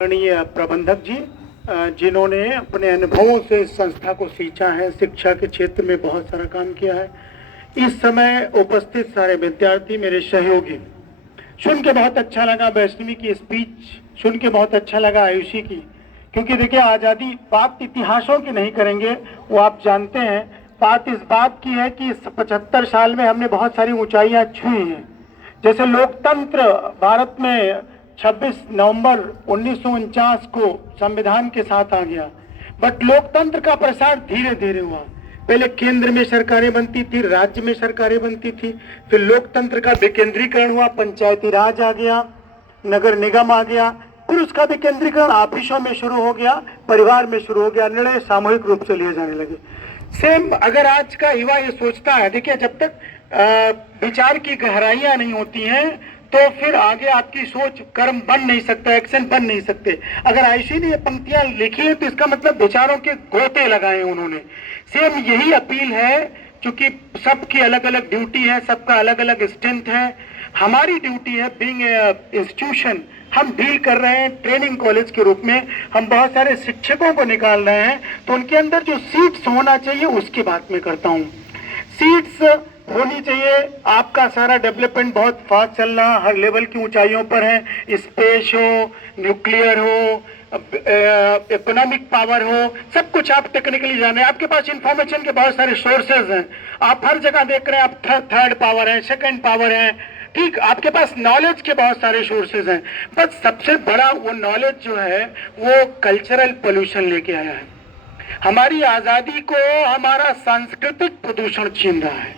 माननीय प्रबंधक जी, जिन्होंने अपने अनुभवों से संस्था को सींचा है, शिक्षा के क्षेत्र में बहुत सारा काम किया है। इस समय उपस्थित सारे विद्यार्थी, मेरे सहयोगी, सुन के बहुत अच्छा लगा वैष्णवी की स्पीच, सुन के बहुत अच्छा लगा आयुषी की, क्योंकि देखिए आज़ादी बात इतिहासों की नहीं करेंगे, वो आप जानते हैं। बात इस बात की है कि इस 75 साल में हमने बहुत सारी ऊंचाइयां छुई हैं। जैसे लोकतंत्र भारत में 26 नवंबर 1949 को संविधान के साथ आ गया, बट लोकतंत्र का प्रसार धीरे धीरे हुआ। पहले केंद्र में सरकारें बनती थी, राज्य में सरकारें बनती थी, फिर लोकतंत्र का विकेंद्रीकरण हुआ, पंचायती राज आ गया, नगर निगम आ गया, फिर उसका विकेंद्रीकरण ऑफिसों में शुरू हो गया, परिवार में शुरू हो गया, निर्णय सामूहिक रूप से लिए जाने लगे। सेम अगर आज का युवा ये सोचता है, देखिए जब तक विचार की गहराइयां नहीं होती हैं तो फिर आगे आपकी सोच कर्म बन नहीं सकता, एक्शन बन नहीं सकते। अगर आयुषी ने ये पंक्तियां लिखी है तो इसका मतलब विचारों के गोते लगाए उन्होंने। सेम यही अपील है, क्योंकि सबकी अलग अलग ड्यूटी है, सबका अलग अलग स्ट्रेंथ है। हमारी ड्यूटी है बीइंग इंस्टीट्यूशन, हम डील कर रहे हैं ट्रेनिंग कॉलेज के रूप में, हम बहुत सारे शिक्षकों को निकाल रहे हैं, तो उनके अंदर जो सीट्स होना चाहिए उसकी बात मैं करता हूँ। सीट्स होनी चाहिए। आपका सारा डेवलपमेंट बहुत फास्ट चल रहा, हर लेवल की ऊंचाइयों पर है, स्पेस हो, न्यूक्लियर हो, इकोनॉमिक पावर हो, सब कुछ आप टेक्निकली जाने, आपके पास इंफॉर्मेशन के बहुत सारे सोर्सेज हैं, आप हर जगह देख रहे हैं, आप थर्ड पावर है, सेकंड पावर है, ठीक, आपके पास नॉलेज के बहुत सारे सोर्सेज हैं, बस सबसे बड़ा वो नॉलेज जो है वो कल्चरल पोल्यूशन लेके आया है। हमारी आजादी को हमारा सांस्कृतिक प्रदूषण छीन रहा है।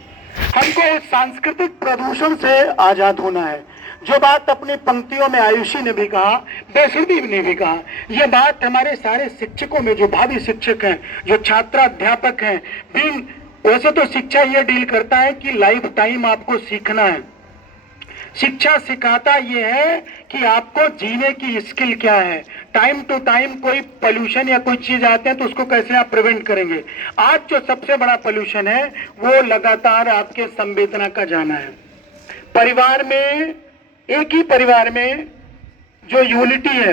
हमको उस सांस्कृतिक प्रदूषण से आजाद होना है। जो बात अपनी पंक्तियों में आयुषी ने भी कहा, वैष्णवी ने भी कहा, यह बात हमारे सारे शिक्षकों में, जो भावी शिक्षक हैं, जो छात्राध्यापक हैं, वैसे तो शिक्षा यह डील करता है कि लाइफ टाइम आपको सीखना है। शिक्षा सिखाता यह है कि आपको जीने की स्किल क्या है, टाइम टू टाइम कोई पोल्यूशन या कोई चीज आते हैं तो उसको कैसे आप प्रिवेंट करेंगे। आज जो सबसे बड़ा पोल्यूशन है वो लगातार आपके संवेदना का जाना है। परिवार में, एक ही परिवार में जो यूनिटी है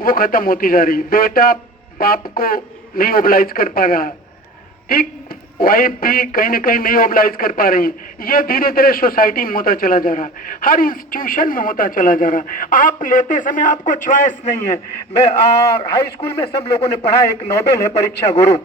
वो खत्म होती जा रही। बेटा बाप को नहीं ओबलाइज कर पा रहा, ठीक, वाइफ भी कहीं ना कहीं नहीं ओबलाइज कर पा रही। ये धीरे धीरे सोसाइटी में होता चला जा रहा, हर इंस्टीट्यूशन में होता चला जा रहा। आप लेते समय आपको चॉइस नहीं है। हाई स्कूल में सब लोगों ने पढ़ा, एक नोबेल है परीक्षा गुरु,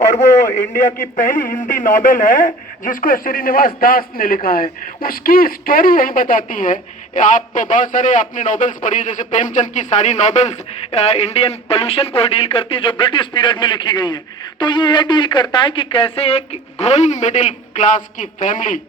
और वो इंडिया की पहली हिंदी नोबेल है जिसको श्रीनिवास दास ने लिखा है। उसकी स्टोरी यही बताती है। आप बहुत सारे आपने नोबेल्स पढ़ी, जैसे प्रेमचंद की सारी नोबेल्स इंडियन पोल्यूशन को डील करती है, जो ब्रिटिश पीरियड में लिखी गई है। तो ये डील करता है कि कैसे एक ग्रोइंग मिडिल क्लास की फैमिली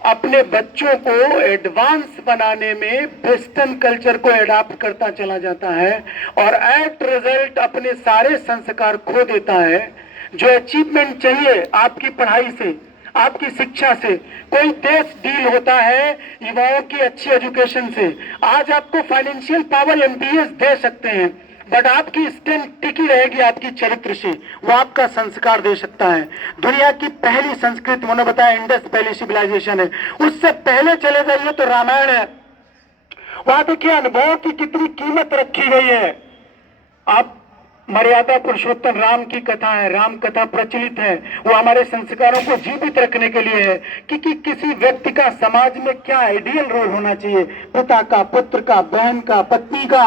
अपने बच्चों को एडवांस बनाने में वेस्टर्न कल्चर को एडॉप्ट करता चला जाता है, और एट रिजल्ट अपने सारे संस्कार खो देता है। जो अचीवमेंट चाहिए आपकी पढ़ाई से, आपकी शिक्षा से, कोई देश डील होता है युवाओं की अच्छी एजुकेशन से। आज आपको फाइनेंशियल पावर एमबीएस दे सकते हैं, बट आपकी स्ट्रेंथ टिकी रहेगी आपकी चरित्र से, वो आपका संस्कार दे सकता है। दुनिया की पहली संस्कृति, मैंने बताया इंडस पहली सिविलाइजेशन है, उससे पहले चले जाइए तो रामायण है। वहां देखिए अनुभव की कितनी कीमत रखी गई है। आप मर्यादा पुरुषोत्तम राम की कथा है, राम कथा प्रचलित है, वो हमारे संस्कारों को जीवित रखने के लिए है कि किसी व्यक्ति का समाज में क्या आइडियल रोल होना चाहिए, पिता का, पुत्र का, बहन का, पत्नी का,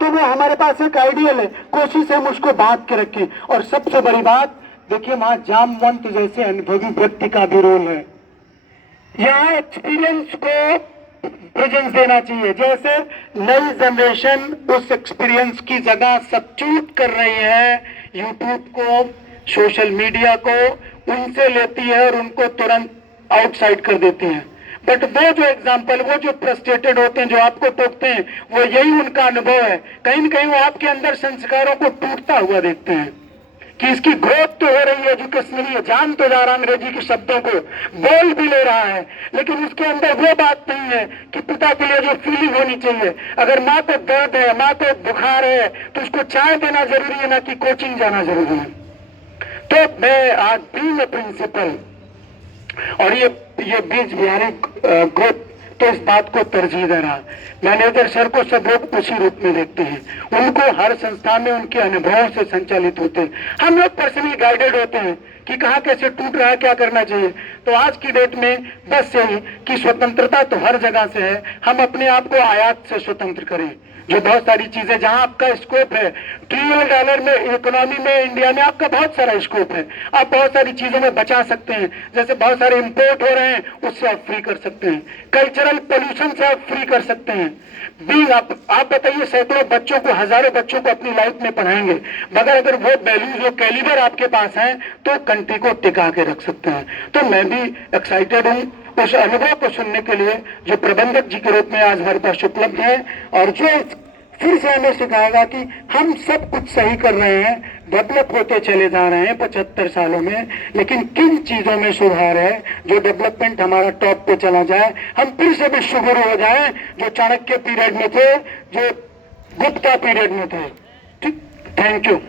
तो वो हमारे पास एक आइडियल है। कोशिश है हम उसको बांध के रखें। और सबसे बड़ी बात देखिए, वहां जामवंत जैसे अनुभवी व्यक्ति का भी रोल है। यहाँ एक्सपीरियंस को प्रेजेंस देना चाहिए। जैसे नई जनरेशन उस एक्सपीरियंस की जगह सब्स्टिट्यूट कर रही है यूट्यूब को, सोशल मीडिया को, उनसे लेती है और उनको तुरंत आउटसाइड कर देती है। बट वो जो एग्जाम्पल, वो जो फ्रस्ट्रेटेड होते हैं, जो आपको टोकते हैं, वो यही उनका अनुभव है। कहीं न कहीं वो आपके अंदर संस्कारों को टूटता हुआ देखते हैं कि इसकी ग्रोथ तो हो रही है, एजुकेशनली है, जान तो जा रहा अंग्रेजी के शब्दों को, बोल भी ले रहा है, लेकिन उसके अंदर वो बात नहीं है कि पिता के लिए जो फीलिंग होनी चाहिए। अगर माँ को दर्द है, माँ को बुखार है, तो उसको चाय देना जरूरी है, ना कि कोचिंग जाना जरूरी है। तो मैं आज बीइंग अ प्रिंसिपल, और ये बीज बिहारी ग्रुप तो इस बात को तरजीह दे रहा। मैनेजर सर को सब लोग उसी रूप में देखते हैं, उनको हर संस्था में उनके अनुभवों से संचालित होते हैं। हम लोग पर्सनली गाइडेड होते हैं कि कहाँ कैसे टूट रहा है, क्या करना चाहिए। तो आज की डेट में बस यही कि स्वतंत्रता तो हर जगह से है, हम अपने आप को आयात से स्वतंत्र करें। जो बहुत सारी चीजें जहां आपका स्कोप है, ट्रिलियन डॉलर में इकोनॉमी में इंडिया में आपका बहुत सारा स्कोप है, आप बहुत सारी चीजों में बचा सकते हैं। जैसे बहुत सारे इंपोर्ट हो रहे हैं, उससे आप फ्री कर सकते हैं। कल्चरल पोल्यूशन से आप फ्री कर सकते हैं। भी आप बताइए, सैकड़ों बच्चों को, हजारों बच्चों को अपनी लाइफ में पढ़ाएंगे, मगर अगर वो वैल्यूज, वो कैलिबर आपके पास है तो कंट्री को टिका के रख सकते हैं। तो मैं भी एक्साइटेड हूँ उस अनुभव को सुनने के लिए जो प्रबंधक जी के रूप में आज हमारे पास उपलब्ध है, और जो फिर से हमें सिखाएगा कि हम सब कुछ सही कर रहे हैं, डेवलप होते चले जा रहे हैं 75 सालों में, लेकिन किन चीजों में सुधार है जो डेवलपमेंट हमारा टॉप पे चला जाए, हम फिर से विश्वगुरु हो जाए जो चाणक्य पीरियड में थे, जो गुप्ता पीरियड में थे। ठीक, थैंक यू।